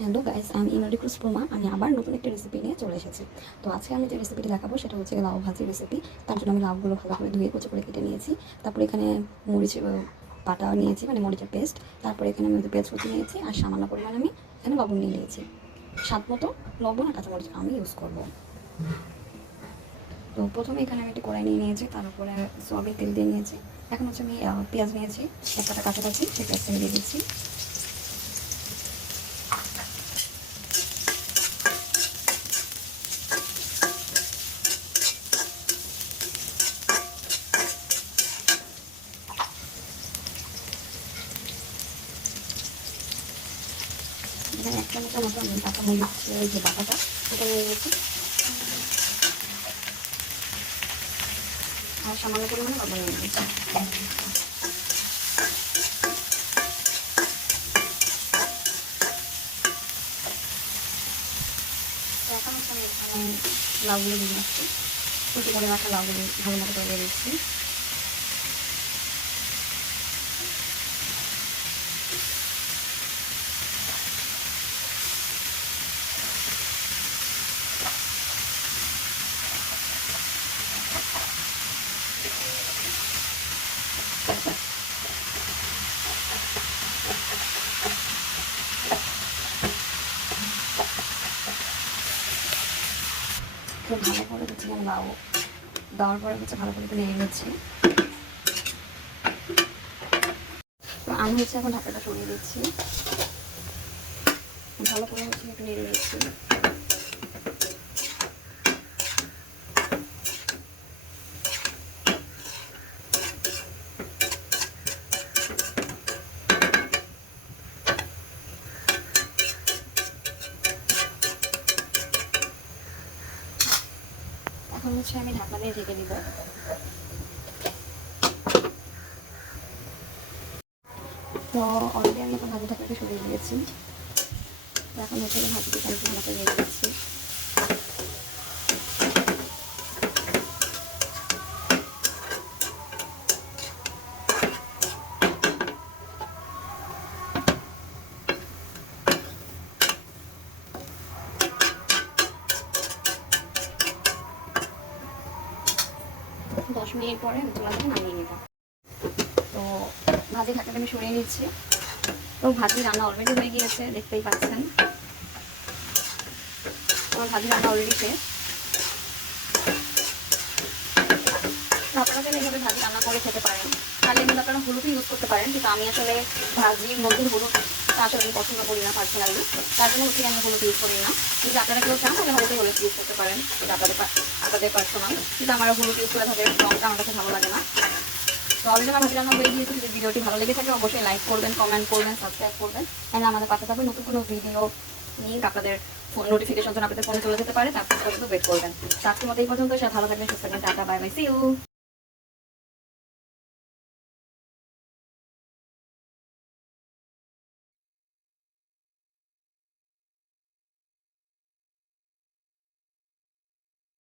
Hello guys, আমি ইমরান প্রমা। আমি আবার নতুন একটা রেসিপি নিয়ে চলে এসেছি। তো আজকে আমি যে রেসিপিটি দেখাবো সেটা হচ্ছে লাউ ভাজি রেসিপি। তার জন্য আমি লাউগুলো ভালো করে ধুয়ে কুচি করে কেটে নিয়েছি। তারপরে এখানে মরিচ বাটা নিয়েছি, মানে মরিচের পেস্ট। তারপরে এখানে আমি পেঁয়াজ কুচি নিয়েছি, আর সামান্য পরিমাণ আমি এখানে লবণ নিয়ে নিয়েছি। স্বাদ মতো লবণ আর কাঁচামরিচ আমি ইউজ করব। তো প্রথমে এখানে আমি একটি কড়াই নিয়ে নিয়েছি, তার উপরে সয়াবিন তেল দিয়ে নিয়েছি। এখন হচ্ছে আমি পেঁয়াজ নিয়েছি, একটা কাছাকাছি সেই পেঁয়াজটা দিয়ে দিচ্ছি। এখানে এক চামচের মতো আমি কাঁচামরিচের যে বাটাটা সেটা নিয়ে নিয়েছি, আর সামান্য পরিমাণে লবণ নিয়ে নিয়েছি। এখন হচ্ছে আমি এখানে লাউগুলো দিয়ে দিচ্ছি, কুচি করে রাখা লাউগুলো ভালো মতো করে দিচ্ছি। তো ভালো করে হচ্ছে আমি লাউ দেওয়ার পরে হচ্ছে ভালো করে নেড়ে নিচ্ছি। তো আমি হচ্ছে এখন ঢাকাটা সরিয়ে দিচ্ছি, ভালো করে হচ্ছে একটু নেড়ে নিচ্ছি। এখন হচ্ছে আমি ঢাকনা দিয়ে ঢেকে দিব। তো অলরেডি আমি এখন ভাজি ঢাকনাটা সরিয়ে দিয়েছি। এখন হচ্ছে ভাজিতে আমি ভালো করে নেড়ে দিচ্ছি। 10 মিনিট পরে আমি চুলাতে নামিয়ে নেব। তো ভাজি ঢাকনাটা আমি সরিয়ে নিচ্ছি। তো ভাজি রান্না অলরেডি হয়ে গিয়েছে, দেখতেই পাচ্ছেন আমার ভাজি রান্না অলরেডি শেষ। আপনারা চাইলে এইভাবে ভাজি রান্না করে খেতে পারেন, তাহলে কিন্তু আপনারা হলুদ ইউজ করতে পারেন, কিন্তু আমি আসলে ভাজির মধ্যে হলুদ আসলে আমি পছন্দ করি না পার্সোনালি, তার জন্য হচ্ছে আমি হলুদ ইউজ করি না। যদি আপনারা কেউ চান তাহলে হয়তো হলুদ ইউজ করতে পারেন, এটা আপনাদের পার্সোনাল। কিন্তু আমার হলুদ ইউজ করে তাদের রঙটা আমার কাছে ভালো লাগে না। তো অলরেডি আমার ভাজি রান্না হয়ে গিয়েছে। যদি ভিডিওটি ভালো লেগে থাকে অবশ্যই লাইক করবেন, কমেন্ট করবেন, সাবস্ক্রাইব করবেন, তাহলে আমাদের পাশে থাকবে নতুন কোনো ভিডিও লিঙ্ক আপনাদের ফোন নোটিফিকেশন জন্য আপনাদের ফোনে চলে যেতে পারে, তারপর ওয়েট করবেন। তো আজকের মতো এই পর্যন্ত, সে ভালো থাকবেন, সুস্থ থাকবেন, tata, bye bye, see you.